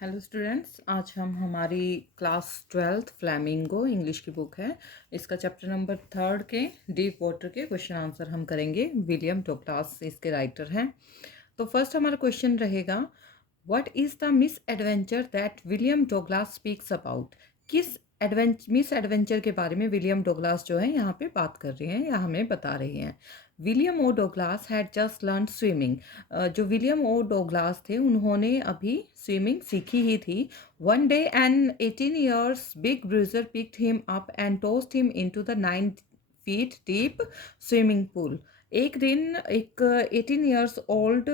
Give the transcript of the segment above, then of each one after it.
Hello students, आज हम हमारी क्लास 12th फ्लैमिंगो इंग्लिश की बुक है। इसका चैप्टर नंबर 3 के डीप वाटर के क्वेश्चन आंसर हम करेंगे। विलियम डगलास इसके राइटर हैं। तो फर्स्ट हमारा क्वेश्चन रहेगा, what is the miss adventure that William Douglas speaks about. किस मिस एडवेंचर के बारे में विलियम डगलास जो है यहाँ पे बात कर रहे हैं या हमें बता रहे हैं। William O Douglas had just learn swimming. जो विलियम ओ डगलास थे उन्होंने अभी स्विमिंग सीखी ही थी। One day an 18 years big bruiser picked him up and tossed him into the 9 feet deep swimming pool. एक दिन एक 18 ईयर्स ओल्ड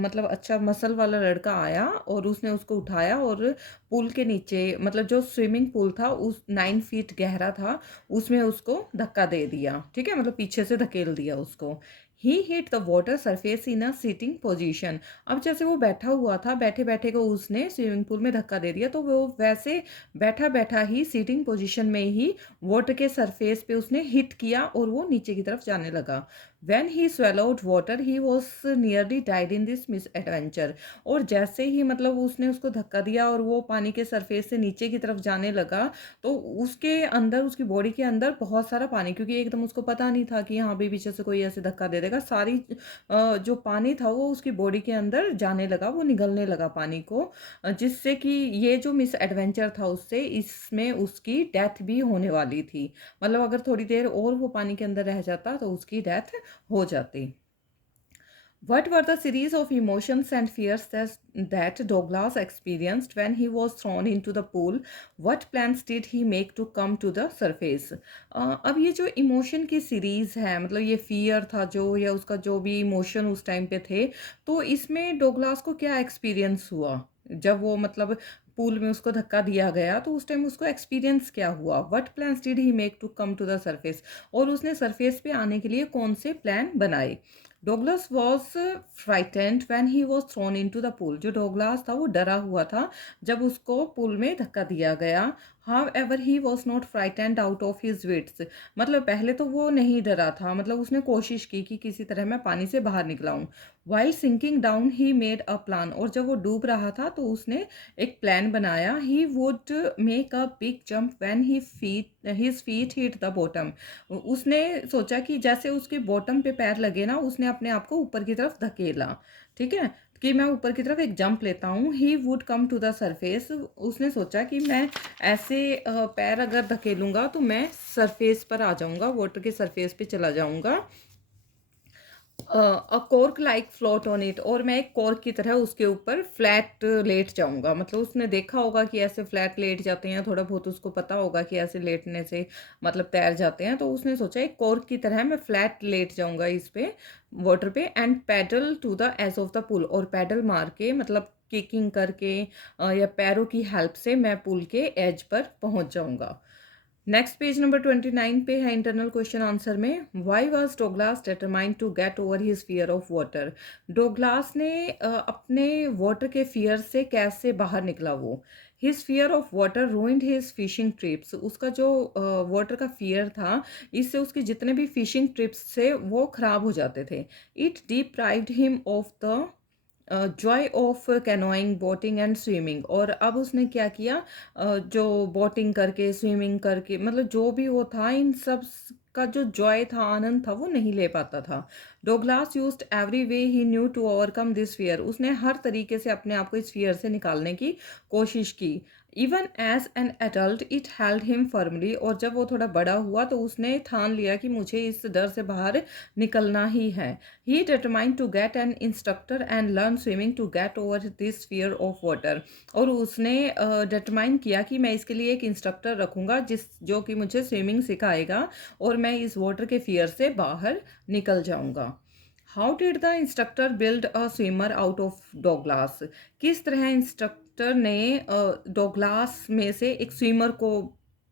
मतलब अच्छा मसल वाला लड़का आया और उसने उसको उठाया और पूल के नीचे मतलब जो स्विमिंग पूल था उस 9 फीट गहरा था उसमें उसको धक्का दे दिया। ठीक है, मतलब पीछे से धकेल दिया उसको। He hit the water surface in a sitting position. अब जैसे वो बैठा हुआ था, बैठे बैठे को उसने स्विमिंग पूल में धक्का दे दिया, तो वो वैसे बैठा बैठा ही सिटिंग पोजीशन में ही वाटर के सरफेस पे उसने हिट किया और वो नीचे की तरफ जाने लगा। When he swallowed water, he was nearly died in this misadventure। और जैसे ही मतलब उसने उसको धक्का दिया और वो पानी के सरफेस से नीचे की तरफ जाने लगा, तो उसके अंदर उसकी बॉडी के अंदर बहुत सारा पानी, क्योंकि एकदम उसको पता नहीं था कि हाँ भी पीछे से कोई ऐसे धक्का दे देगा, सारी जो पानी था वो उसकी बॉडी के अंदर जाने लगा, वो निगलने लगा पानी को, जिससे कि ये जो मिस एडवेंचर था उससे इसमें उसकी डेथ भी होने वाली थी। मतलब अगर थोड़ी देर और वो पानी के अंदर रह जाता तो उसकी डेथ हो जाती। What were the series of emotions and fears that Douglas experienced when he was thrown into the pool? What plans did he make to come to the surface? अब ये जो इमोशन की सीरीज है, मतलब ये fear था जो या उसका जो भी इमोशन उस टाइम पे थे, तो इसमें डोगलास को क्या एक्सपीरियंस हुआ जब वो मतलब पूल में उसको धक्का दिया गया, तो उस टाइम उसको एक्सपीरियंस क्या हुआ। What plans did he make to come to the surface, और उसने सरफेस पे आने के लिए कौन से प्लान बनाए। Douglas was frightened when he was thrown into the pool. जो डोगलास था वो डरा हुआ था जब उसको पूल में धक्का दिया गया। However he was not frightened out of his wits. मतलब पहले तो वो नहीं डरा था, मतलब उसने कोशिश की कि किसी तरह मैं पानी से बाहर निकला हूँ। While sinking down he made a plan. और जब वो डूब रहा था तो उसने एक प्लान बनाया। He would make a big jump when his feet hit the bottom. उसने सोचा कि जैसे उसके बॉटम पे पैर लगे ना, उसने अपने आप को ऊपर की तरफ धकेला। ठीक है, कि मैं ऊपर की तरफ एक जंप लेता हूँ। He would come to the surface. उसने सोचा कि मैं ऐसे पैर अगर धकेलूंगा तो मैं सरफेस पर आ जाऊंगा, वाटर के सरफेस पे चला जाऊंगा। अ cork like float on it. और मैं एक कॉर्क की तरह उसके ऊपर फ्लैट लेट जाऊंगा। मतलब उसने देखा होगा कि ऐसे फ्लैट लेट जाते हैं, थोड़ा बहुत उसको पता होगा कि ऐसे लेटने से मतलब तैर जाते हैं, तो उसने सोचा एक कॉर्क की तरह मैं फ्लैट लेट जाऊंगा इस पे वाटर पे, and paddle to the edge of the pool. और पैडल मार के मतलब किकिंग करके या पैरों की हेल्प से मैं पुल के एज पर पहुंच जाऊंगा। नेक्स्ट पेज नंबर 29 पे है इंटरनल क्वेश्चन आंसर में, why was Douglas determined to get over his fear of water. Douglas ने अपने वाटर के फियर से कैसे बाहर निकला वो। His fear of water ruined his fishing trips. उसका जो वाटर का फियर था, इससे उसके जितने भी फिशिंग ट्रिप्स थे वो खराब हो जाते थे। It deprived him of the Joy of canoeing, boating and swimming. और अब उसने क्या किया, जो बोटिंग करके स्विमिंग करके मतलब जो भी वो था, इन सब का जो जॉय था, आनंद था, वो नहीं ले पाता था। Douglas used every way he knew to overcome this fear. उसने हर तरीके से अपने आप को इस फियर से निकालने की कोशिश की। Even as an adult it held him firmly. और जब वो थोड़ा बड़ा हुआ तो उसने ठान लिया कि मुझे इस डर से बाहर निकलना ही है। He determined to get an instructor and learn swimming to get over this fear of water. और उसने डिटरमाइन किया कि मैं इसके लिए एक इंस्ट्रक्टर रखूंगा जो कि मुझे स्विमिंग सिखाएगा और मैं इस वाटर के फियर से बाहर निकल जाऊंगा। How did the instructor build a swimmer out of Douglas. किस तरह इंस्ट्रक्टर ने डोगलास में से एक स्विमर को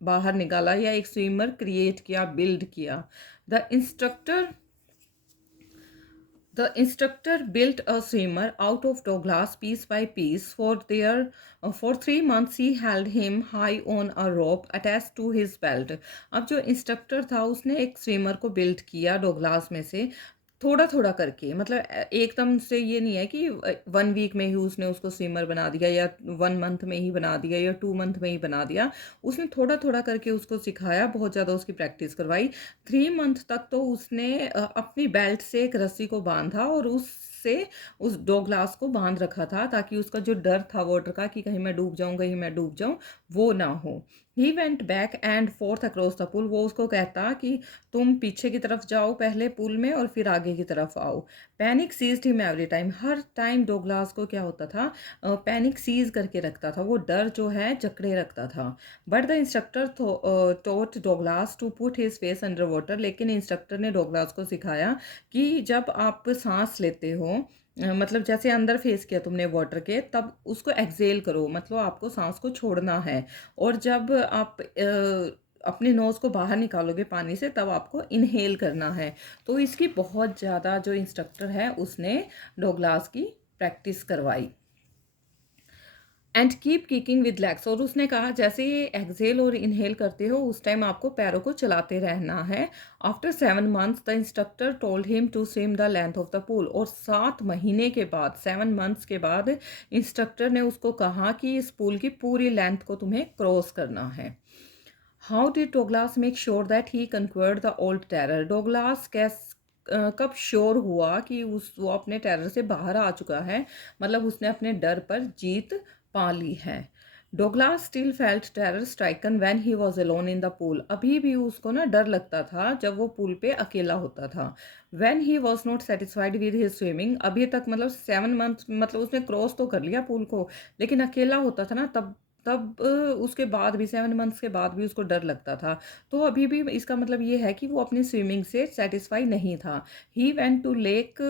बाहर निकाला या एक स्विमर क्रिएट किया, बिल्ड किया। The instructor The instructor built a swimmer out of Douglas piece by piece. For 3 months he held him high on a rope attached to his belt. अब जो इंस्ट्रक्टर था उसने एक स्विमर को build किया डोगलास में से थोड़ा थोड़ा करके, मतलब एकदम से ये नहीं है कि 1 वीक में ही उसने उसको स्विमर बना दिया, या 1 मंथ में ही बना दिया, या 2 मंथ में ही बना दिया। उसने थोड़ा थोड़ा करके उसको सिखाया, बहुत ज़्यादा उसकी प्रैक्टिस करवाई। 3 मंथ तक तो उसने अपनी बेल्ट से एक रस्सी को बांधा और उससे उस डॉगलास को बांध रखा था, ताकि उसका जो डर था वाटर का कि कहीं मैं डूब जाऊं, कहीं मैं डूब जाऊं, वो ना हो। He went back and forth across the pool, वो उसको कहता कि तुम पीछे की तरफ जाओ पहले पुल में, और फिर आगे की तरफ आओ। Panic seized him every time, हर टाइम डोगलास को क्या होता था, पैनिक सीज करके रखता था, वो डर जो है जकड़े रखता था। But the instructor taught Douglas to put his face under water, लेकिन इंस्ट्रक्टर ने डोगलास को सिखाया कि जब आप सांस लेते हो, मतलब जैसे अंदर फेस किया तुमने वाटर के, तब उसको एक्सेल करो, मतलब आपको सांस को छोड़ना है। और जब आप अपने नोज़ को बाहर निकालोगे पानी से, तब आपको इनहेल करना है। तो इसकी बहुत ज़्यादा जो इंस्ट्रक्टर है उसने डोगलास की प्रैक्टिस करवाई। And keep kicking with legs, और उसने कहा जैसे ये एक्सेल और इनहेल करते हो उस टाइम आपको पैरों को चलाते रहना है। After 7 months the instructor told him to swim the length of the pool, और 7 महीने के बाद, 7 मंथ्स के बाद इंस्ट्रक्टर ने उसको कहा कि इस पूल की पूरी लेंथ को तुम्हें क्रॉस करना है। How did Douglas make sure that he conquered the old terror, Douglas कब श्योर हुआ कि वो अपने टेरर से बाहर आ चुका है, मतलब उसने अपने डर पर जीत पा ली है। Douglas still felt terror stricken when he was alone in the pool, अभी भी उसको ना डर लगता था जब वो पूल पे अकेला होता था। When he was not satisfied with his swimming, अभी तक मतलब 7 मंथ, मतलब उसने क्रॉस तो कर लिया पूल को, लेकिन अकेला होता था ना, तब तब उसके बाद भी 7 मंथ्स के बाद भी उसको डर लगता था। तो अभी भी इसका मतलब ये है कि वो अपनी स्विमिंग से सेटिस्फाई नहीं था। He went to Lake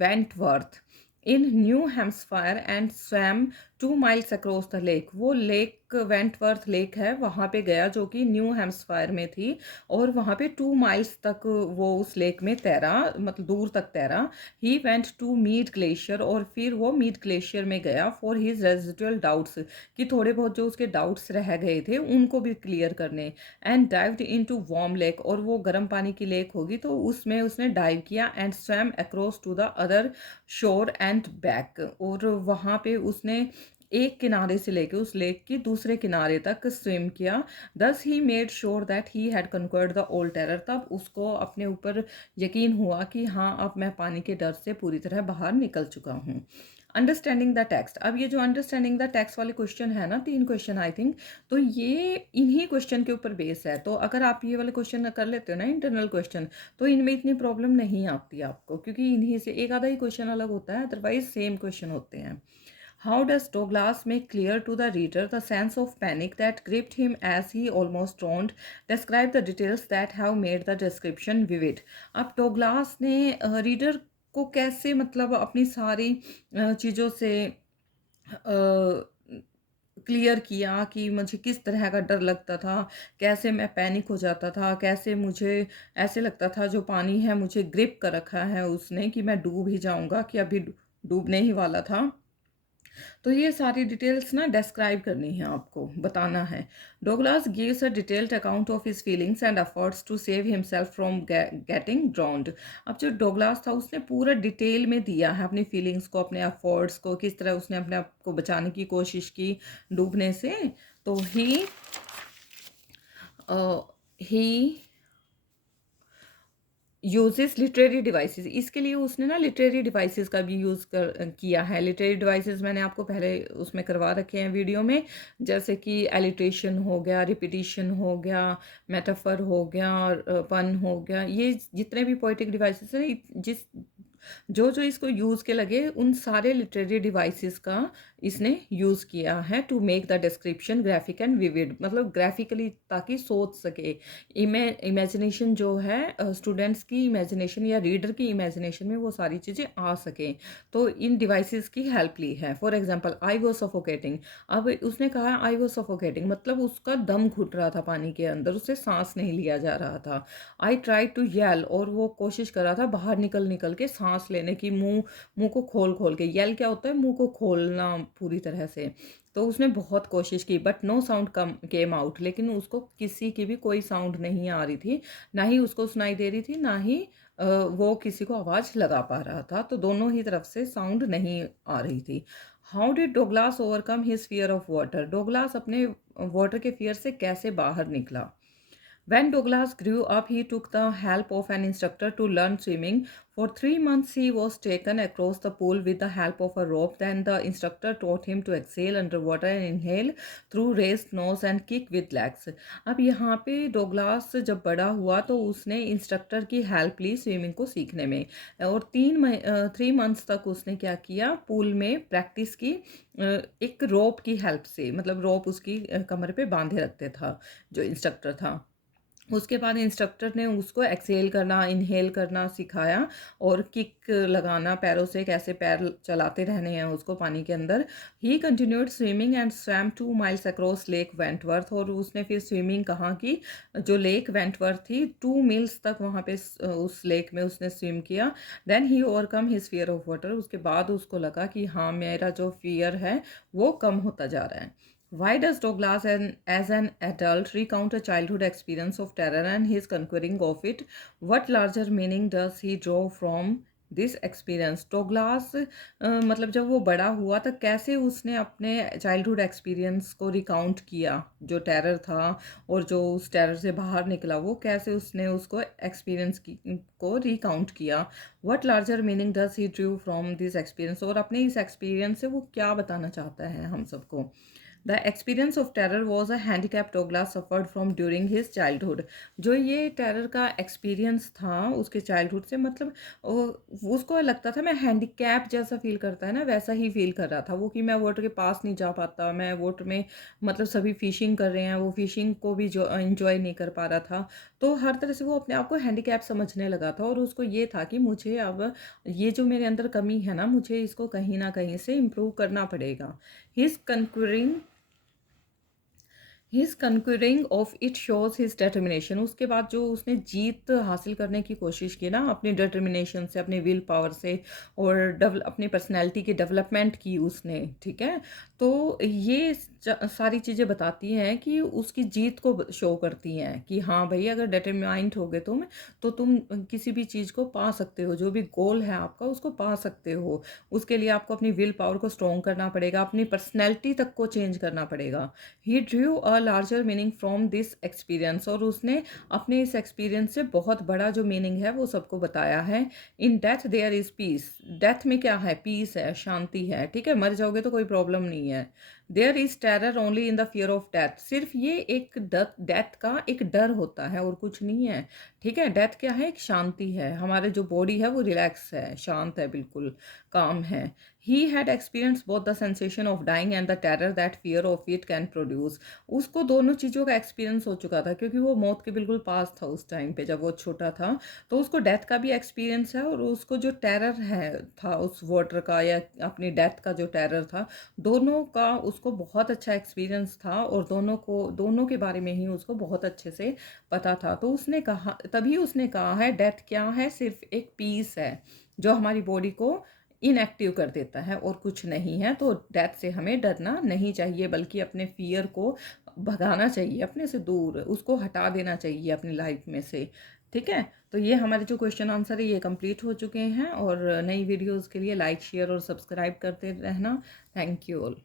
Wentworth in New Hampshire and swam 2 miles across the lake, वो लेक वेंटवर्थ लेक है वहाँ पे गया, जो कि न्यू हैम्सफायर में थी, और वहाँ पे 2 माइल्स तक वो उस लेक में तैरा, मतलब दूर तक तैरा। He went to meet glacier, और फिर वो मीट ग्लेशियर में गया फॉर हिज रेजिडुअल डाउट्स, कि थोड़े बहुत जो उसके डाउट्स रह गए थे उनको भी क्लियर करने। And dived into warm lake, और वो गर्म पानी की लेक होगी तो उसमें उसने डाइव किया। And swam across to the other shore and back, और वहाँ पे उसने एक किनारे से लेके उस लेक की दूसरे किनारे तक स्विम किया। Thus he made sure that he had conquered the old terror, तब उसको अपने ऊपर यकीन हुआ कि हाँ, अब मैं पानी के डर से पूरी तरह बाहर निकल चुका हूँ। अंडरस्टैंडिंग द टेक्स्ट, अब ये जो अंडरस्टैंडिंग द टेक्स्ट वाले क्वेश्चन है ना, 3 क्वेश्चन आई थिंक, तो ये इन्हीं क्वेश्चन के ऊपर बेस है। तो अगर आप ये वाले क्वेश्चन कर लेते हो ना, इंटरनल क्वेश्चन, तो इनमें इतनी प्रॉब्लम नहीं आती आपको, क्योंकि इन्हीं से एक आधा ही क्वेश्चन अलग होता है, अदरवाइज सेम क्वेश्चन होते हैं। How does Douglas make clear to the reader the sense of panic that gripped him as he almost drowned? Describe the details that have made the description vivid. अब डोगलास ने reader को कैसे, मतलब अपनी सारी चीज़ों से क्लियर किया कि मुझे किस तरह का डर लगता था, कैसे मैं पैनिक हो जाता था, कैसे मुझे ऐसे लगता था जो पानी है मुझे ग्रिप कर रखा है उसने, कि मैं डूब ही जाऊंगा, कि अभी डूबने ही वाला था। तो ये सारी डिटेल्स ना डिस्क्राइब करनी है, आपको बताना है। Douglas gives a detailed account of his feelings and efforts to save himself from getting drowned. अब जो डोगलास था उसने पूरा डिटेल में दिया है अपनी फीलिंग्स को, अपने एफर्ट्स को, किस तरह उसने अपने आप को बचाने की कोशिश की डूबने से। तो ही यूजेस लिटरेरी डिवाइसेस, इसके लिए उसने ना लिटरेरी डिवाइसेस का भी यूज़ किया है। लिटरेरी डिवाइसेस मैंने आपको पहले उसमें करवा रखे हैं वीडियो में, जैसे कि एलिट्रेशन हो गया, रिपीटिशन हो गया, मेटाफर हो गया, और पन हो गया। ये जितने भी पोइटिक डिवाइसेस हैं, जिस जो जो इसको यूज़ के लगे, उन सारे लिटरेरी डिवाइसेस का इसने यूज़ किया है to make the description graphic and vivid, मतलब ग्राफिकली, ताकि सोच सके। इमेजिनेशन जो है, स्टूडेंट्स की इमेजिनेशन या रीडर की इमेजिनेशन में वो सारी चीज़ें आ सकें, तो इन डिवाइसेस की हेल्प ली है। For example, I was suffocating, अब उसने कहा आई वॉज सफोकेटिंग, मतलब उसका दम घुट रहा था पानी के अंदर, उससे सांस नहीं लिया जा रहा था। आई ट्राई टू येल, और वो कोशिश कर रहा था बाहर निकल निकल के सांस लेने की, मुंह मुंह को खोल खोल के। येल क्या होता है, मुंह को खोलना पूरी तरह से। तो उसने बहुत कोशिश की, but no sound come came out, लेकिन उसको किसी की भी कोई साउंड नहीं आ रही थी, ना ही उसको सुनाई दे रही थी, ना ही वो किसी को आवाज़ लगा पा रहा था, तो दोनों ही तरफ से साउंड नहीं आ रही थी। How did Douglas overcome his fear of water? Douglas अपने वाटर के फियर से कैसे बाहर निकला? When Douglas grew up, he took the help of an instructor to learn swimming. For 3 months, he was taken across the pool with the help of a rope. Then the instructor taught him to exhale underwater and inhale through raised nose and kick with legs. अब यहाँ पे डोगलास जब बड़ा हुआ तो उसने instructor की help ली swimming को सीखने में, और 3 मंथ्स तक उसने क्या किया, पूल में प्रैक्टिस की, एक रोप की हेल्प से, मतलब रोप उसकी कमर पे बांधे रखते था जो इंस्ट्रक्टर था। उसके बाद इंस्ट्रक्टर ने उसको एक्सहेल करना, इनहेल करना सिखाया, और किक लगाना पैरों से, कैसे पैर चलाते रहने हैं उसको पानी के अंदर। ही continued swimming and swam 2 miles across lake Wentworth, और उसने फिर स्विमिंग कहाँ की, जो लेक वेंटवर्थ थी, 2 मील्स तक वहाँ पे उस लेक में उसने स्विम किया। Then he overcome his fear of water, उसके बाद उसको लगा कि हाँ, मेरा जो फियर है वो कम होता जा रहा है। Why does Douglas, as an adult, recount a childhood experience of terror and his conquering of it? What larger meaning does he draw from this experience? डोगलास मतलब जब वो बड़ा हुआ तो कैसे उसने अपने चाइल्डहुड एक्सपीरियंस को रिकाउंट किया, जो टेरर था और जो उस टेरर से बाहर निकला, वो कैसे उसने उसको एक्सपीरियंस को रिकाउंट किया? What larger meaning does he Drew from this experience, और अपने इस एक्सपीरियंस से वो क्या बताना चाहता है हम सबको? The experience of terror was a handicap Douglas suffered from during his childhood. जो ये टेरर का एक्सपीरियंस था उसके चाइल्डहुड से, मतलब उसको लगता था, मैं हैंडीकैप जैसा फील करता है ना, वैसा ही फील कर रहा था वो, कि मैं वाटर के पास नहीं जा पाता, मैं वाटर में, मतलब सभी फिशिंग कर रहे हैं, वो फिशिंग को भी जो इंजॉय नहीं कर पा रहा था। तो हर तरह से वो अपने आप को हैंडीकैप समझने लगा था, और उसको ये था कि मुझे अब ये जो मेरे अंदर कमी है ना, मुझे इसको कहीं ना कहीं से इम्प्रूव करना पड़ेगा। His कंक्यूरिंग his कंक्यूरिंग of it shows his determination. उसके बाद जो उसने जीत हासिल करने की कोशिश की ना, अपनी डिटर्मिनेशन से, अपनी विल पावर से, और अपनी पर्सनैलिटी की डेवलपमेंट की उसने, ठीक है। तो ये सारी चीज़ें बताती हैं कि उसकी जीत को शो करती हैं कि हाँ भाई, अगर डिटरमाइंड हो गए तुम, तो तुम किसी भी चीज़ को पा सकते हो, जो भी गोल है आपका उसको पा सकते हो। उसके लिए आपको अपनी विल पावर को स्ट्रॉन्ग करना पड़ेगा, अपनी पर्सनैलिटी तक को चेंज करना पड़ेगा। He drew a larger meaning from this experience, और उसने अपने इस एक्सपीरियंस से बहुत बड़ा जो मीनिंग है वो सबको बताया है। In death there is peace. Death में क्या है? पीस है, शांति है, ठीक है। मर जाओगे तो कोई प्रॉब्लम नहीं है। There is terror only in the fear of death. सिर्फ ये एक डेथ का एक डर होता है और कुछ नहीं है, ठीक है। डेथ क्या है? एक शांति है, हमारे जो बॉडी है वो रिलैक्स है, शांत है, बिल्कुल काम है। He had experience both the sensation of dying and the terror that fear of it can produce. उसको दोनों चीज़ों का एक्सपीरियंस हो चुका था, क्योंकि वो मौत के बिल्कुल पास था उस टाइम पे जब वो छोटा था। तो उसको डेथ का भी एक्सपीरियंस है, और उसको जो टेरर है था उस वाटर का, या अपनी डेथ का जो टेरर था, दोनों का उसको बहुत अच्छा एक्सपीरियंस था, और दोनों के बारे में ही उसको बहुत अच्छे से पता था। तो उसने कहा, तभी उसने कहा है डेथ क्या है? सिर्फ एक पीस है जो हमारी बॉडी को इनएक्टिव कर देता है, और कुछ नहीं है। तो डेथ से हमें डरना नहीं चाहिए, बल्कि अपने फियर को भगाना चाहिए, अपने से दूर उसको हटा देना चाहिए अपनी लाइफ में से, ठीक है। तो ये हमारे जो क्वेश्चन आंसर है ये कंप्लीट हो चुके हैं, और नई वीडियोस के लिए लाइक, शेयर और सब्सक्राइब करते रहना। Thank you all.